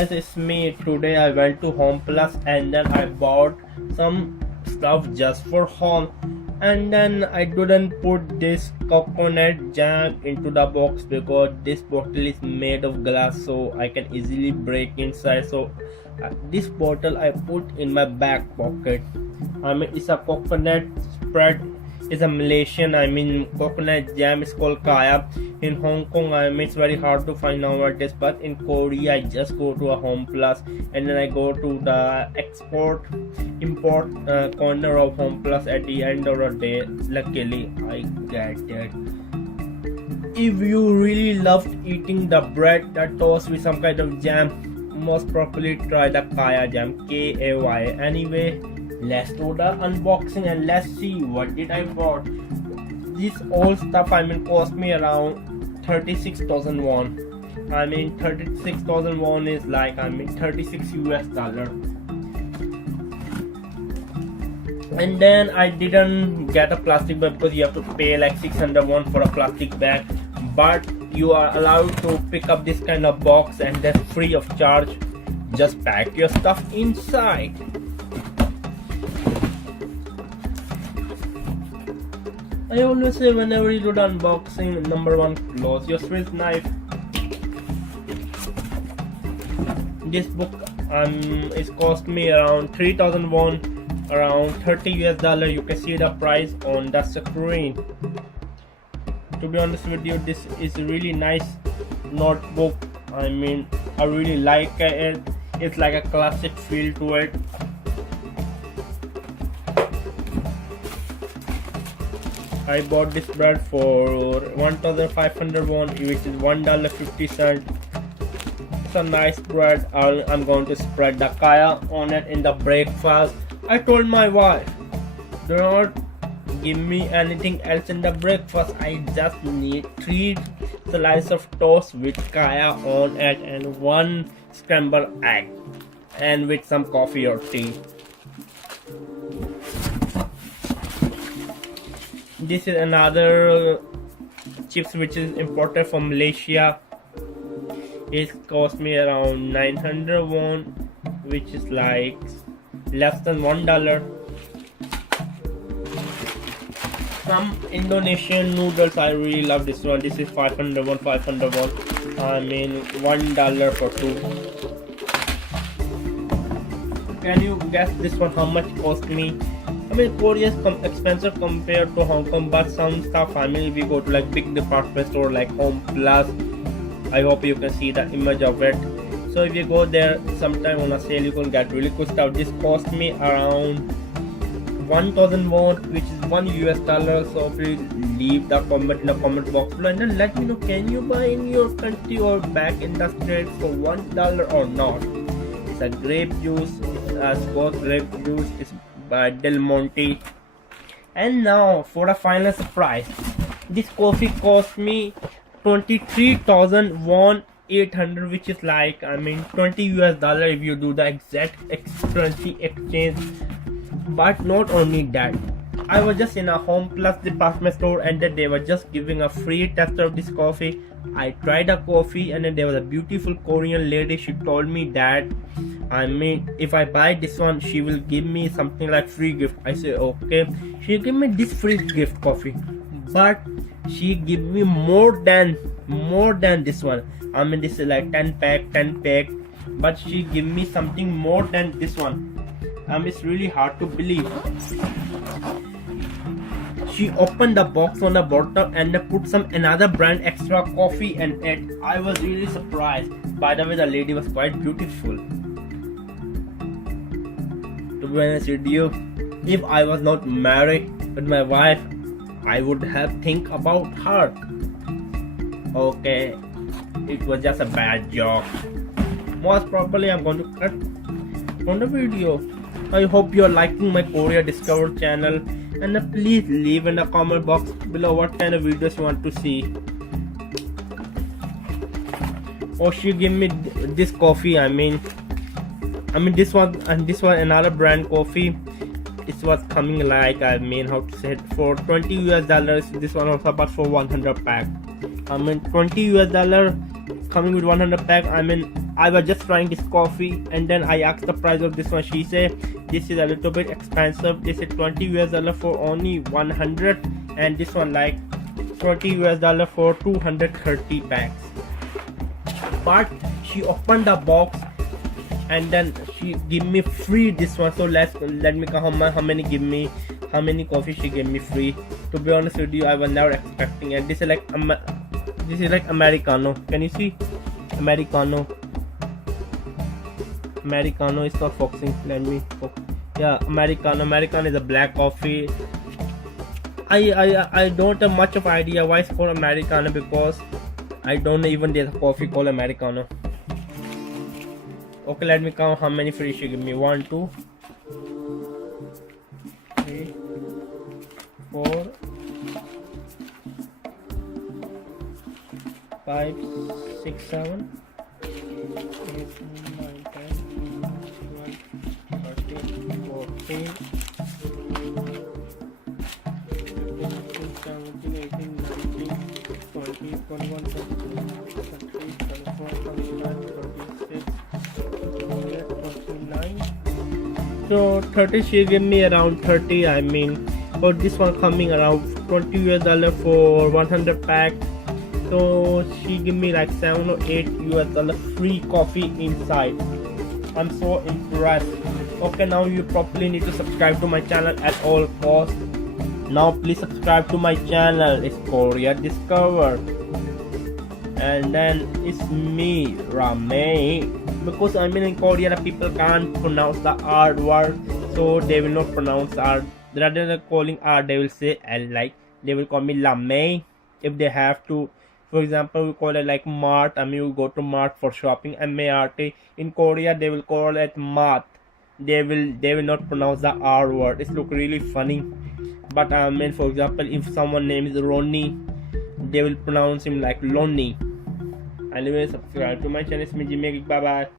guys, it's me. Today I went to Home Plus and then I bought some stuff just for home, and then I didn't put this coconut jam into the box because this bottle is made of glass, so I can easily break inside. So this bottle I put in my back pocket. It's a coconut spread. It's a Malaysian, coconut jam is called kaya. In Hong Kong, it's very hard to find nowadays, but in Korea, I just go to a Home Plus and then I go to the import corner of Home Plus at the end of the day. Luckily, I get it. If you really loved eating the bread, the toast with some kind of jam, most probably try the kaya jam, K-A-Y. Anyway, let's do the unboxing and let's see what did I bought. This all stuff cost me around 36,000 won. 36,000 won is like 36 US dollar. And then I didn't get a plastic bag because you have to pay like 600 won for a plastic bag, but you are allowed to pick up this kind of box and that's free of charge. Just pack your stuff inside. I always say whenever you do the unboxing, number one, close your Swiss knife. This book is cost me around 3,000 won, around 30 US dollar. You can see the price on the screen. To be honest with you, this is a really nice notebook. I really like it. It's like a classic feel to it. I bought this bread for 1,500 won, which is $1.50. It's a nice bread. I'm going to spread the kaya on it in the breakfast. I told my wife, do not give me anything else in the breakfast. I just need 3 slices of toast with kaya on it and 1 scrambled egg and with some coffee or tea. This is another chips which is imported from Malaysia. It cost me around 900 won, which is like less than $1. Some Indonesian noodles, I really love this one. This is 500 won, $500. $1 for 2. Can you guess this one how much it cost me? Korea is expensive compared to Hong Kong, but some stuff, if you go to like big department store like Home Plus, I hope you can see the image of it. So if you go there sometime on a sale, you can get really cool stuff. This cost me around 1,000 won, which is $1 US. So please leave the comment in the comment box below and then let me know, can you buy in your country or back in the States for $1 or not? It's a grape juice, Scotch grape juice. It's by Del Monte. And now for a final surprise, this coffee cost me 23,000 won, 800, which is like 20 US dollar if you do the exact currency exchange. But not only that, I was just in a Home Plus department store and then they were just giving a free tester of this coffee. I tried the coffee and then there was a beautiful Korean lady. She told me that if I buy this one, she will give me something like free gift. I said okay. She gave me this free gift coffee, but she gave me more than this one. This is like 10 pack, but she gave me something more than this one. It's really hard to believe. She opened the box on the bottom and put some another brand extra coffee in it. I was really surprised. By the way, the lady was quite beautiful. To be honest with you, if I was not married with my wife, I would have think about her. Okay, it was just a bad joke. Most probably I'm going to cut from the video. I hope you're liking my Korea Discover channel, and please leave in the comment box below what kind of videos you want to see. Or she give me this coffee. This one and this one another brand coffee. It was coming like how to say it, for 20 US dollars. This one also bought for 100 pack. 20 US dollar coming with 100 pack. I was just trying this coffee, and then I asked the price of this one. She said this is a little bit expensive. This is $20 for only 100, and this one like $20 for 230 packs. But she opened the box and then she give me free this one. So let me count how many coffee she gave me free. To be honest with you, I was never expecting it. This is like Americano. Can you see? Americano is not focusing. Yeah, Americano is a black coffee. I don't have much of idea why it's called Americano, because I don't know even there's a coffee called Americano. Okay, let me count how many free she give me. 1, 2, 3, 4, 5, 6, 7, 8, 9, 10, 11, 13, 14, 15, 17, 18, 19, 20, 21, 22, 23, 24, 25, 26, 29. So 30 she gave me around 30. I mean, for this one coming around $20 for 100 pack. So she give me like $7 or $8 free coffee inside. I'm so impressed. Okay, now you probably need to subscribe to my channel at all costs. Now please subscribe to my channel. It's Korea Discover. And then it's me, Ramay. Because I'm in Korea, the people can't pronounce the R word, so they will not pronounce R. Rather than calling R, they will say L. Like they will call me Lamay if they have to. For example, we call it like Mart. I mean, we go to Mart for shopping. M-A-R-T. In Korea, they will call it Mat. They will not pronounce the R word. It look really funny. But I mean, for example, if someone name is Ronnie, they will pronounce him like Lonnie. Anyway, subscribe to my channel. It's me, Geek. Bye bye.